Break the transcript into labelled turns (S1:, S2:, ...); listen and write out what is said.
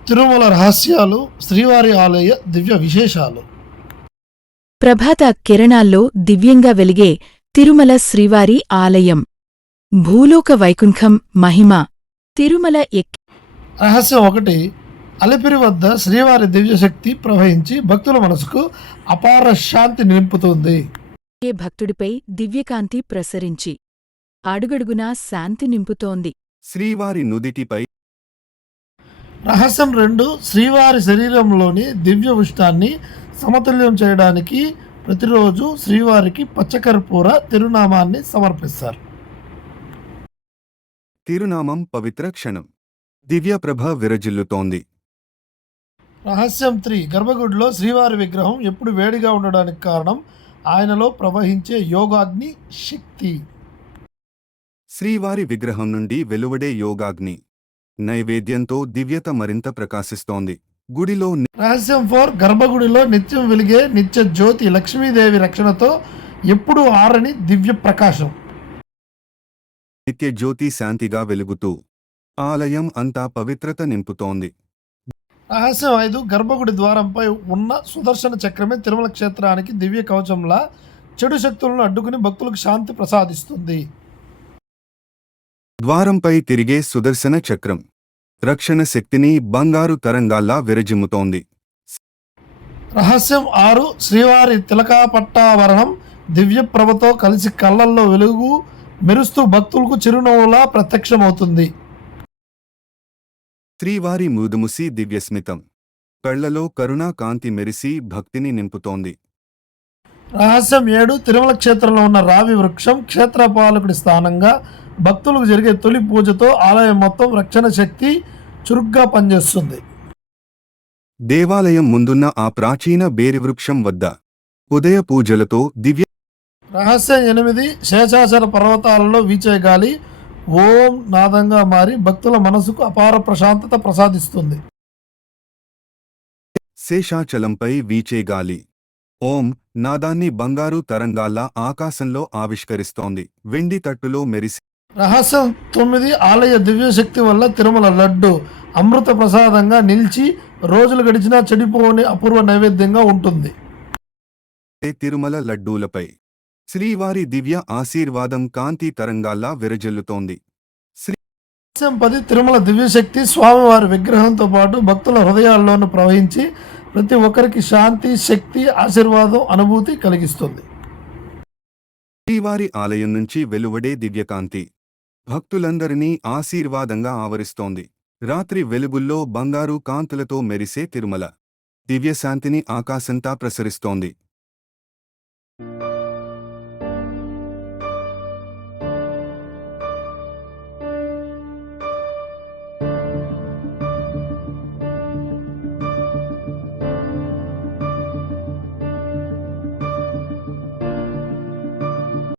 S1: తిరుమల రహస్యాలు, శ్రీవారి ఆలయ దివ్య విశేషాలు.
S2: ప్రభాత కిరణాల్లో దివ్యంగా వెలిగే తిరుమల శ్రీవారి ఆలయం. భూలోక వైకుంఠం మహిమ. తిరుమల
S1: రహస్యం 1. అలిపిరి వద్ద శ్రీవారి దివ్యశక్తి ప్రవహించి భక్తుల మనసుకు అపార శాంతి నింపుతుంది.
S2: భక్తుడిపై దివ్యకాంతి ప్రసరించి అడుగడుగునా శాంతి నింపుతోంది.
S3: శ్రీవారి నుదిటిపై.
S1: రహస్యం 2. శ్రీవారి శరీరంలోని దివ్య ఉష్ణాన్ని సమతుల్యం చేయడానికి ప్రతిరోజు శ్రీవారికి పచ్చకర్పూర తిరునామాన్ని సమర్పిస్తారు.
S3: తిరునామం పవిత్ర క్షణం. దివ్యప్రభ విరజిల్లుతోంది.
S1: రహస్యం 3. గర్భగుడిలో శ్రీవారి విగ్రహం ఎప్పుడు వేడిగా ఉండడానికి కారణం ఆయనలో ప్రవహించే యోగాగ్ని శక్తి.
S3: శ్రీవారి విగ్రహం నుండి వెలువడే యోగాగ్ని నైవేద్యంతో దివ్యత మరింత ప్రకాశిస్తోంది. గుడిలో
S1: రహస్యం 4. గర్భగుడిలో నిత్యం వెలిగే నిత్య జ్యోతి లక్ష్మీదేవి రక్షణతో ఎప్పుడూ ఆరని దివ్య ప్రకాశం.
S3: నిత్య జ్యోతి శాంతిగా వెలుగుతూ ఆలయం అంతా పవిత్రత నింపుతోంది.
S1: రహస్యం 5. గర్భగుడి ద్వారంపై ఉన్న సుదర్శన చక్రమే తిరుమల క్షేత్రానికి దివ్య కవచంలా చెడు శక్తులను అడ్డుకుని భక్తులకు శాంతి ప్రసాదిస్తుంది.
S3: ద్వారంపై తిరిగే సుదర్శన చక్రం రక్షణ శక్తిని బంగారు తరంగాల్లా విరజిమ్ముతోంది.
S1: రహస్యం 6. శ్రీవారి తిలకాపట్టావరణం దివ్య ప్రభతో కలిసి కళ్ళల్లో వెలుగు మెరుస్తూ భక్తులకు చిరునవ్వులా ప్రత్యక్షమవుతుంది.
S3: శ్రీవారి మూదుముసి దివ్యస్మితం కళ్లలో కరుణా కాంతి మెరిసి భక్తిని నింపుతోంది.
S1: రహస్యం 7. తిరుమల క్షేత్రంలో ఉన్న రావి వృక్షం క్షేత్రపాలకుడి స్థానంగా భక్తులకు జరిగే తొలి పూజతో ఆలయం మొత్తం రక్షణ శక్తి చురుగ్గా పనిచేస్తుంది.
S3: దేవాలయం ముందున్న ఆ ప్రాచీన బేరివృక్షం వద్ద ఉదయ పూజలతో దివ్య.
S1: రహస్యం 8. శేషాచల పర్వతాలలో వీచే గాలి ఓం నాదంగా మారి భక్తుల మనసుకు అపార ప్రశాంతత ప్రసాదిస్తుంది.
S3: శేషాచలంపై వీచే గాలి ఓం నాదాన్ని బంగారు తరంగాల్లా ఆకాశంలో ఆవిష్కరిస్తోంది. వెండి తట్టులో మెరిసి.
S1: రహస్యం 9. ఆలయ దివ్యశక్తి వల్ల తిరుమల లడ్డు అమృత ప్రసాదంగా నిలిచి రోజులు గడిచినా చెడిపోని అపూర్వ నైవేద్యంగా ఉంటుంది.
S3: తిరుమల లడ్డూలపై శ్రీవారి దివ్య ఆశీర్వాదం కాంతి తరంగాల్లా విరజిల్లుతోంది.
S1: రహస్యం 10. తిరుమల దివ్యశక్తి స్వామివారి విగ్రహంతో పాటు భక్తుల హృదయాల్లోనూ ప్రవహించి ప్రతి ఒక్కరికి శాంతి, శక్తి, ఆశీర్వాదం అనుభూతి కలిగిస్తుంది.
S3: శ్రీవారి ఆలయం నుంచి వెలువడే దివ్యకాంతి భక్తులందరినీ ఆశీర్వాదంగా ఆవరిస్తోంది. రాత్రి వెలుగుల్లో బంగారు కాంతులతో మెరిసే తిరుమల దివ్యశాంతిని ఆకాశంతా ప్రసరిస్తోంది.